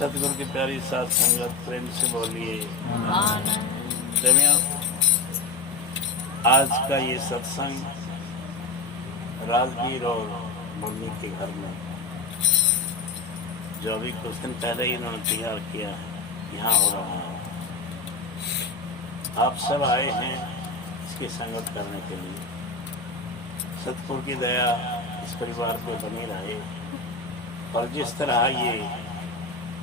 सतगुरु की प्यारी साथ संगत प्रेम से बोलिए। आज का ये सत्संग राजगीर और मुन्नी के घर में जो अभी कुछ दिन पहले ही इन्होंने तैयार किया है, यहाँ हो रहा है। आप सब आए हैं इसकी संगत करने के लिए। सतगुरु की दया इस परिवार पे बनी रहे और जिस तरह ये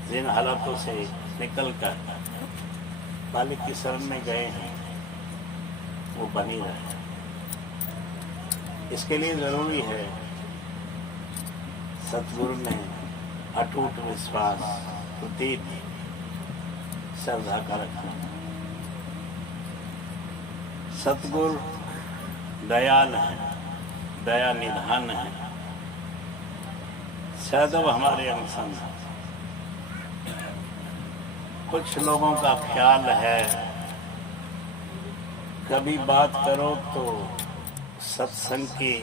जिन हालातों से निकल कर मालिक की शरण में गए हैं वो बनी रहे। इसके लिए जरूरी है सतगुरु में अटूट विश्वास, प्रतीत श्रद्धा का रखना। सतगुरु दयाल है, दया निधान है, सदैव हमारे अंग संग है। कुछ लोगों का ख्याल है कभी बात करो तो सत्संग की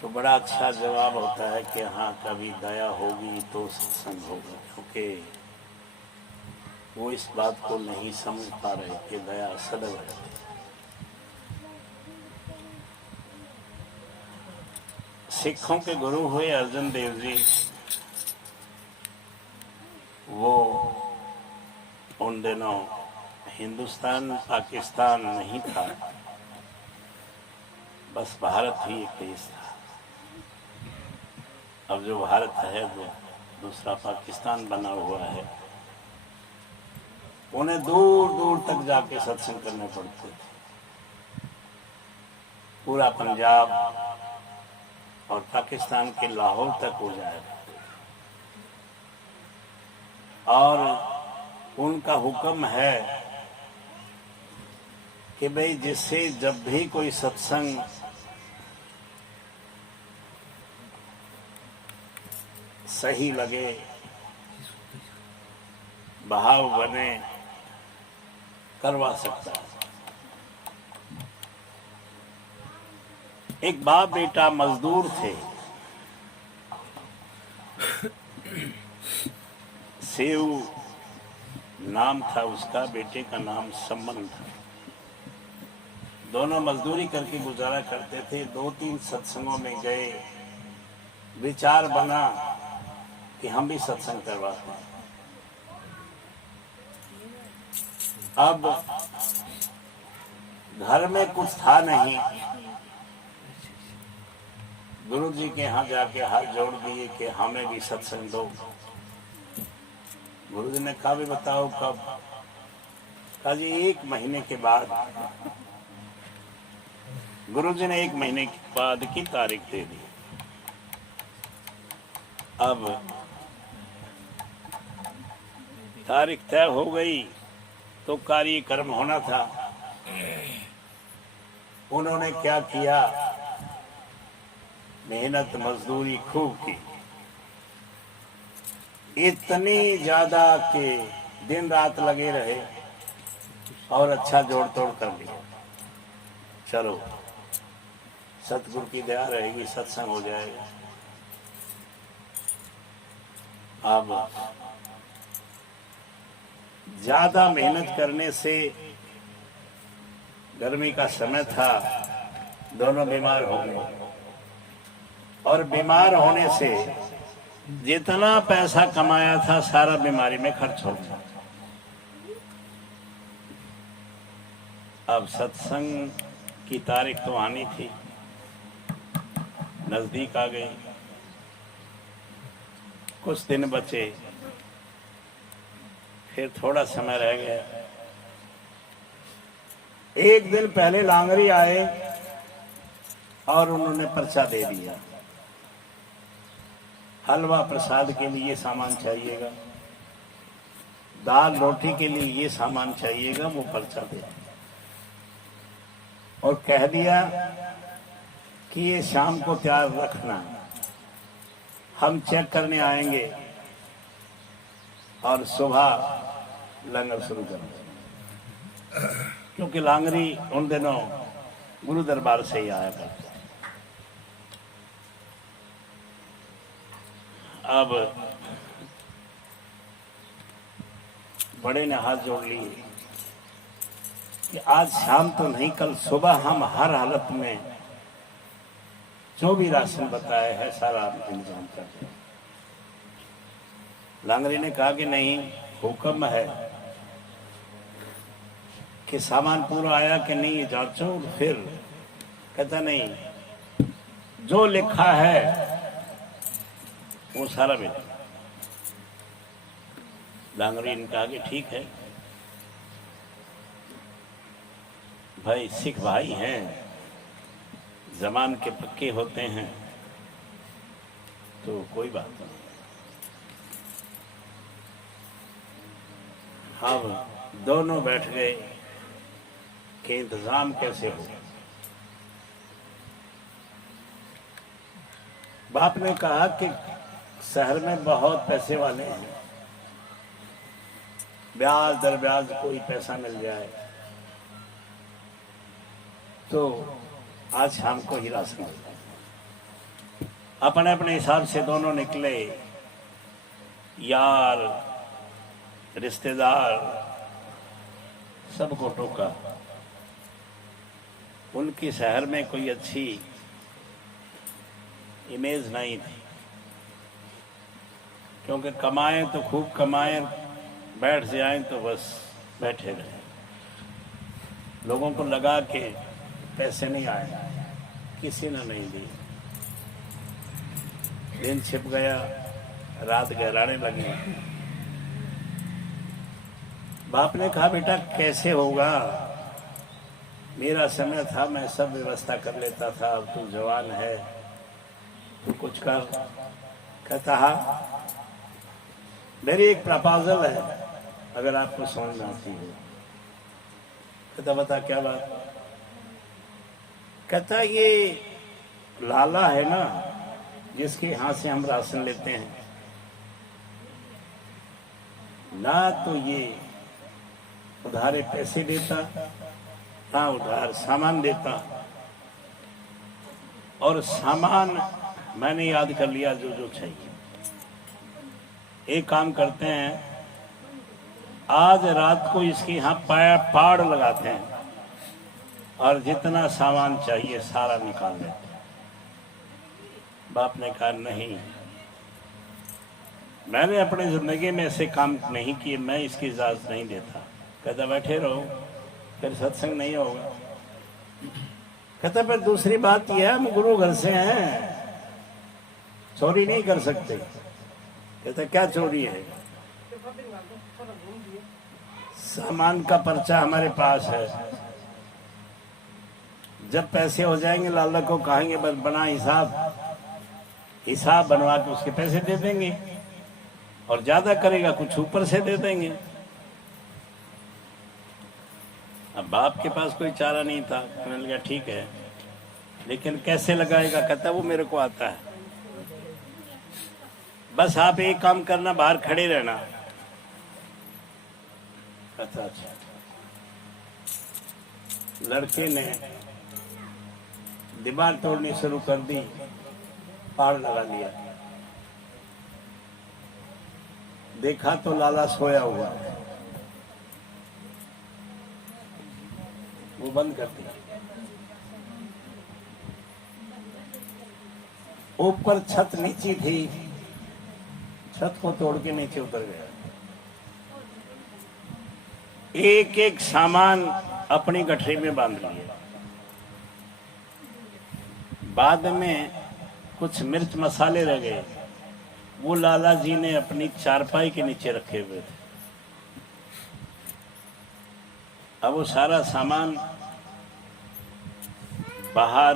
तो बड़ा अच्छा जवाब होता है कि हाँ कभी दया होगी तो सत्संग होगा, क्योंकि वो इस बात को नहीं समझ पा रहे कि दया सदैव है। सिखों के गुरु हुए अर्जुन देव जी, वो उन दिनों हिंदुस्तान पाकिस्तान नहीं था, बस भारत ही एक देश था। अब जो भारत है वो दूसरा पाकिस्तान बना हुआ है। उन्हें दूर दूर तक जाके सत्संग करने पड़ते थे। पूरा पंजाब और पाकिस्तान के लाहौर तक हो जाए और उनका हुक्म है कि भाई जिससे जब भी कोई सत्संग सही लगे, बहाव बने, करवा सकता है। एक बाप बेटा मजदूर थे। सेव नाम था उसका, बेटे का नाम सम्मन था। दोनों मजदूरी करके गुजारा करते थे। 2-3 सत्संगों में गए, विचार बना कि हम भी सत्संग करवाते हैं। अब घर में कुछ था नहीं, गुरु जी के यहाँ जाके हाथ जोड़ दिए कि हमें भी सत्संग दो। गुरु जी ने कहा भी बताओ कब? कहा जी 1 महीने के बाद। गुरु जी ने 1 महीने के बाद की तारीख दे दी। अब तारीख तय हो गई तो कार्यक्रम होना था। उन्होंने क्या किया, मेहनत मजदूरी खूब की, इतनी ज्यादा कि दिन रात लगे रहे और अच्छा जोड़ तोड़ कर लिया। चलो सतगुरु की दया रहेगी, सत्संग हो जाएगा। अब ज्यादा मेहनत करने से, गर्मी का समय था, दोनों बीमार हो गए और बीमार होने से जितना पैसा कमाया था सारा बीमारी में खर्च हो गया। अब सत्संग की तारीख तो आनी थी, नजदीक आ गई। कुछ दिन बचे, फिर थोड़ा समय रह गया। एक दिन पहले लांगरी आए और उन्होंने पर्चा दे दिया, हलवा प्रसाद के लिए सामान चाहिएगा, दाल रोटी के लिए ये सामान चाहिएगा। वो पर्चा दे और कह दिया कि ये शाम को तैयार रखना, हम चेक करने आएंगे और सुबह लंगर शुरू करेंगे। क्योंकि लांगरी उन दिनों गुरु दरबार से ही आया करता। अब बड़े ने हाथ जोड़ लिए कि आज शाम तो नहीं, कल सुबह हम हर हालत में जो भी राशन बताया है सारा इंतजाम कर दें। लांगरी ने कहा कि नहीं, हुक्म है कि सामान पूरा आया कि नहीं जांचो। फिर कहता नहीं, जो लिखा है वो सारा मिला। लांगरी ने कहा कि ठीक है भाई, सिख भाई हैं, जमान के पक्के होते हैं, तो कोई बात नहीं। हम दोनों बैठ गए कि इंतजाम कैसे हो। बाप ने कहा कि शहर में बहुत पैसे वाले हैं, ब्याज दर ब्याज कोई पैसा मिल जाए तो आज शाम को ही राशन मिल जाए। अपने अपने हिसाब से दोनों निकले, यार रिश्तेदार सबको टोका। उनकी शहर में कोई अच्छी इमेज नहीं थी, क्योंकि कमाएं तो खूब कमाएं, बैठ जाएं तो बस बैठे रहे। लोगों को लगा कि पैसे नहीं आए, किसी ने नहीं दिए। दिन छिप गया, रात गहराने लगी। बाप ने कहा बेटा कैसे होगा, मेरा समय था, मैं सब व्यवस्था कर लेता था, अब तू जवान है, तू कुछ कर। कहता हाँ, मेरी एक प्रपोजल है, अगर आपको समझ में आती हो। कहता बता क्या बात। कहता ये लाला है ना, जिसके यहाँ से हम राशन लेते हैं ना, तो ये उधारे पैसे देता ना उधार सामान देता, और सामान मैंने याद कर लिया जो जो चाहिए। एक काम करते हैं, आज रात को इसके यहाँ पाड़ लगाते हैं और जितना सामान चाहिए सारा निकाल लेते हैं। बाप ने कहा नहीं, मैंने अपनी जिंदगी में ऐसे काम नहीं किए, मैं इसकी इजाजत नहीं देता। कहता बैठे रहो, फिर सत्संग नहीं होगा। कहता फिर दूसरी बात यह है, हम गुरु घर से हैं, चोरी नहीं कर सकते। कहता क्या चोरी है। सामान का पर्चा हमारे पास है, जब पैसे हो जाएंगे लाला को कहेंगे बस बना हिसाब बनवा के उसके पैसे दे देंगे, और ज्यादा करेगा कुछ ऊपर से दे देंगे। अब बाप के पास कोई चारा नहीं था, मैंने कहा ठीक है, लेकिन कैसे लगाएगा। कहता वो मेरे को आता है, बस आप एक काम करना, बाहर खड़े रहना। कहता अच्छा। लड़के ने दीवार तोड़नी शुरू कर दी, पार लगा लिया। देखा तो लाला सोया हुआ है, वो बंद कर दिया। ऊपर छत नीची थी, छत को तोड़ के नीचे उतर गया। एक एक सामान अपनी गठरी में बांध लिया। बाद में कुछ मिर्च मसाले रह गए, वो लाला जी ने अपनी चारपाई के नीचे रखे हुए थे। अब वो सारा सामान बाहर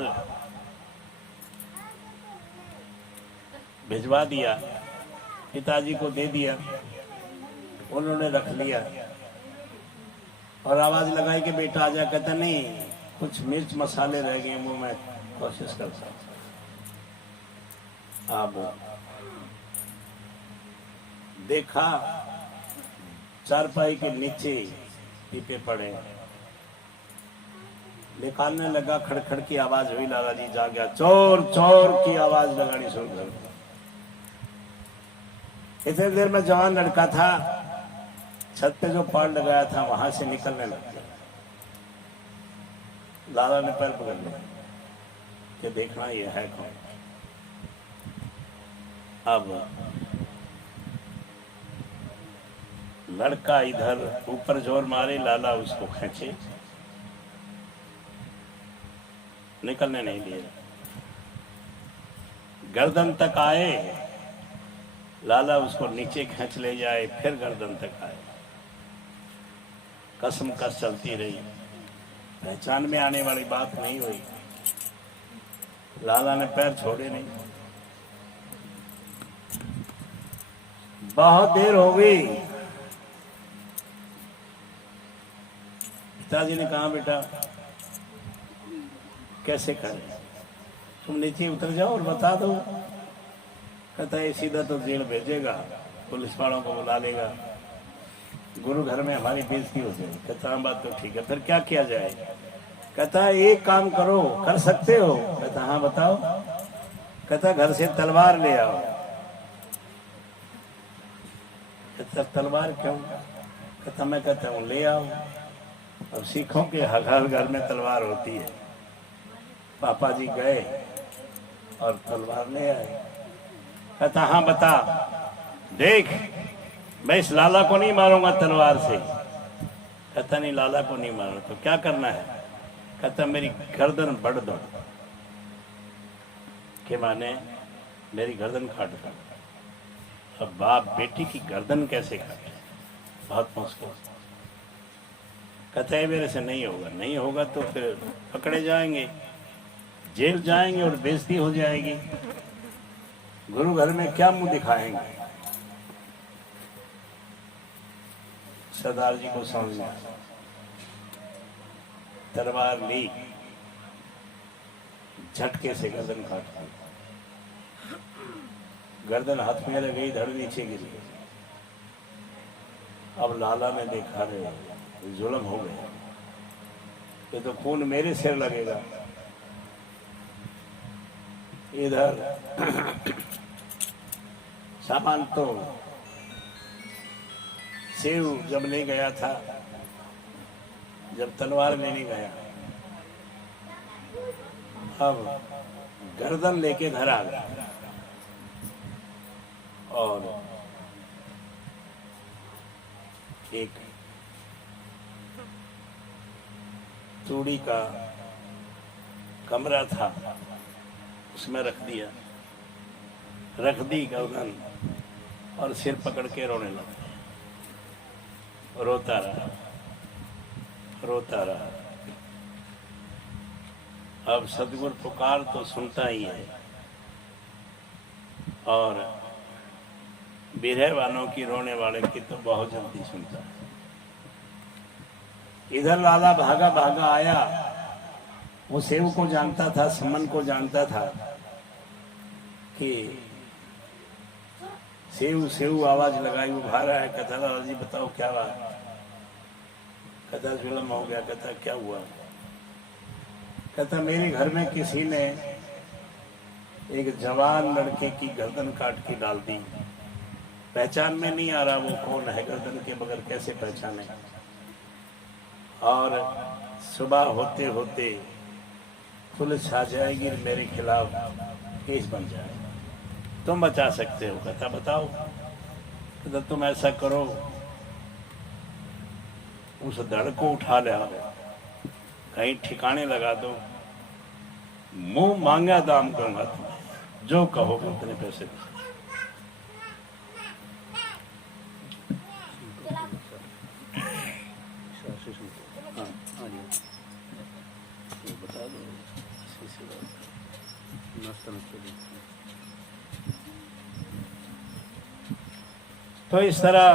भिजवा दिया, पिताजी को दे दिया, उन्होंने रख लिया और आवाज लगाई कि बेटा आजा। कहता नहीं, कुछ मिर्च मसाले रह गए, वो मैं कोशिश करता हूं। अब देखा चारपाई के नीचे पीपे पड़े, निकालने लगा, खड़खड़ की आवाज हुई, लाला जी जा गया। चोर चोर की आवाज लगानी शुरू कर दी। इतनी देर में जवान लड़का था, छत पे जो पाड़ लगाया था वहां से निकलने लग गया। लाला ने पैर पकड़ लिया कि देखना ये है कौन। अब लड़का इधर ऊपर जोर मारे, लाला उसको खींचे, निकलने नहीं दिए। गर्दन तक आए, लाला उसको नीचे खींच ले जाए, फिर गर्दन तक आए। कसम कस चलती रही, पहचान में आने वाली बात नहीं हुई। लाला ने पैर छोड़े नहीं। बहुत देर हो गई। पिताजी ने कहा, बेटा कैसे करें, तुम नीचे उतर जाओ और बता दो। कहता है सीधा तो जेल भेजेगा, पुलिस वालों को बुला लेगा, गुरु घर में हमारी बेइज्जती हो जाएगी। कहता हाँ बात तो ठीक है, फिर क्या किया जाए। कहता है एक काम करो, कर सकते हो। कहता हाँ बताओ। कहता घर से तलवार ले आओ। कहता तलवार क्यों। कहता मैं कहता हूँ ले आओ। अब सिखों के हर घर में तलवार होती है। पापा जी गए और तलवार ले आए। कहता हाँ बता, देख मैं इस लाला को नहीं मारूंगा तलवार से। कहता नहीं लाला को नहीं मारूंगा, तो क्या करना है। कहता मेरी गर्दन बढ़ दो, के माने मेरी गर्दन काट दो। अब बाप बेटी की गर्दन कैसे काटे, बहुत मुश्किल। कहता है मेरे से नहीं होगा। नहीं होगा तो फिर पकड़े जाएंगे, जेल जाएंगे और बेइज्जती हो जाएगी, गुरु घर में क्या मुंह दिखाएंगे। सरदार जी को समझ में आया, तलवार ली, झटके से गर्दन काट दी। गर्दन हाथ में लग गई, धड़ नीचे गिर गई। अब लाला ने देखा रे जुल्म हो गया, ये तो खून मेरे सिर लगेगा। इधर सामान तो सेव जब ले गया था, जब तलवार लेने गया, अब गर्दन लेके घर आ गया और एक तूड़ी का कमरा था, उसमें रख दिया, रख दी गर्दन और सिर पकड़ के रोने लगा। रोता रहा, रोता रहा। अब सतगुरु पुकार तो सुनता ही है और बिरह वालों की, रोने वाले की तो बहुत जल्दी सुनता है। इधर लाला भागा भागा आया। वो सेव को जानता था, समन को जानता था कि सेव सेव आवाज लगाई, वो भा रहा है। कहता लाला जी बताओ क्या बात। कहता जुल्म हो गया। कहता क्या हुआ। कहता मेरे घर में किसी ने एक जवान लड़के की गर्दन काट के डाल दी, पहचान में नहीं आ रहा वो कौन है, गर्दन के बगैर कैसे पहचाने। और सुबह होते होते पुलिस आ जाएगी, मेरे खिलाफ केस बन जाएगा, तुम बचा सकते हो। कहता बताओ। कहता तुम ऐसा करो, उस धड़ को उठा ले आओ, कहीं ठिकाने लगा दो, मुंह मांगा दाम दूंगा तुम्हें, जो कहो उतने पैसे दो। बता दो तो इस तरह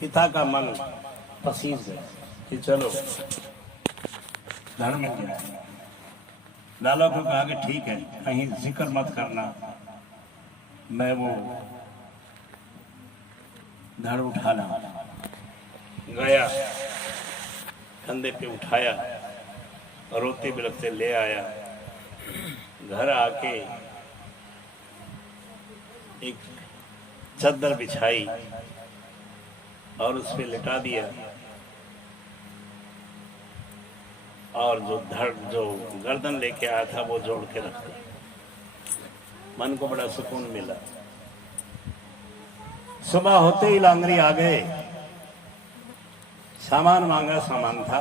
पिता का मन पसीज गया कि चलो धर्म में जाए। लाला को कहा कि ठीक है, कहीं जिक्र मत करना, मैं वो धड़ उठा ला। गया, कंधे पे उठाया, रोते बिलखते ले आया, घर आके एक चादर बिछाई और उस पे लिटा दिया और जो गर्दन लेके आया था वो जोड़ के रख दिया। मन को बड़ा सुकून मिला। सुबह होते ही लांगरी आ गए, सामान मांगा, सामान था।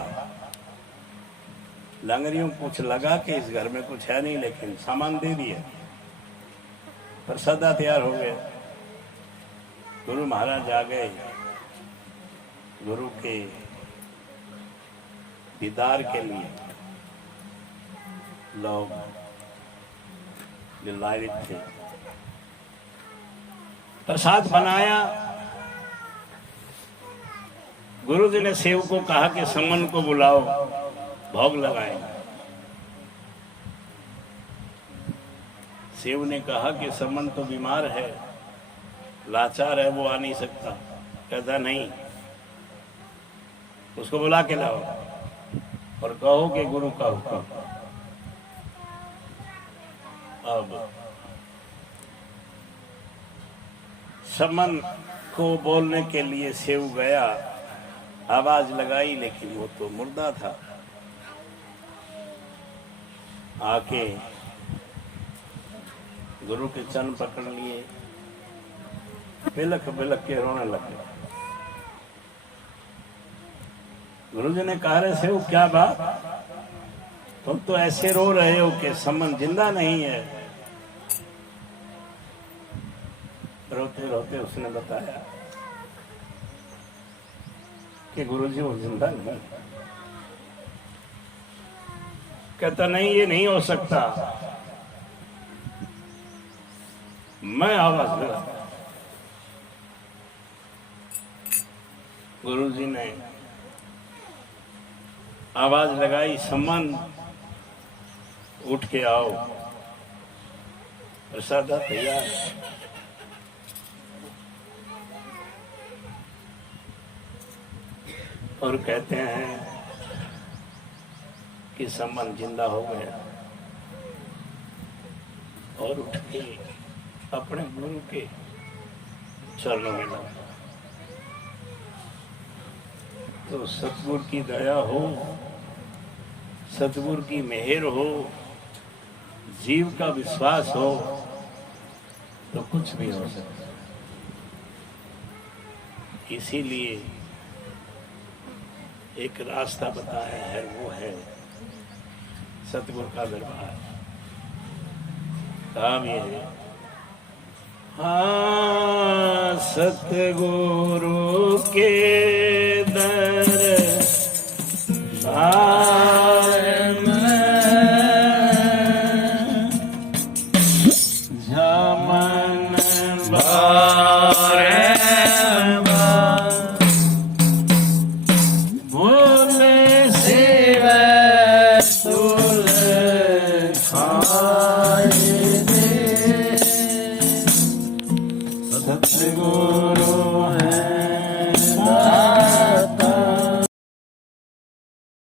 लांगरियों को कुछ लगा कि इस घर में कुछ है नहीं, लेकिन सामान दे दिया। प्रसादा तैयार हो गया। गुरु महाराज आ गए, गुरु के दीदार के लिए लोग लायक थे। प्रसाद बनाया। गुरु जी ने सेव को कहा कि समन को बुलाओ, भोग लगाए। सेव ने कहा कि समन तो बीमार है, लाचार है, वो आ नहीं सकता। कहता नहीं, उसको बुला के लाओ और कहो कि गुरु का हुक्म। अब समन को बोलने के लिए सेव गया, आवाज लगाई, लेकिन वो तो मुर्दा था। आके गुरु के चरण पकड़ लिए, बिलख बिलख के रोने लगे। गुरु जी ने कहा, रे सेव क्या बात, तुम तो ऐसे रो रहे हो कि समन जिंदा नहीं है। रोते रोते उसने बताया कि गुरु जी वो जिंदा नहीं। कहता नहीं, ये नहीं हो सकता। मैं आवाज लगा। गुरु जी ने आवाज लगाई, समन उठ के आओ, प्रसाद तैयार। और कहते हैं कि समन जिंदा हो गया और उठ के अपने गुरु के चरणों में लगा। तो सतगुरु की दया हो, सतगुरु की मेहर हो, जीव का विश्वास हो, तो कुछ भी हो सकता है। इसीलिए एक रास्ता बताया है, वो है सतगुरु का दरबार। काम ये है, हाँ, सतगुरु के दरबार में झमन बारे भोले शिव तुल खाए दे सतगुरु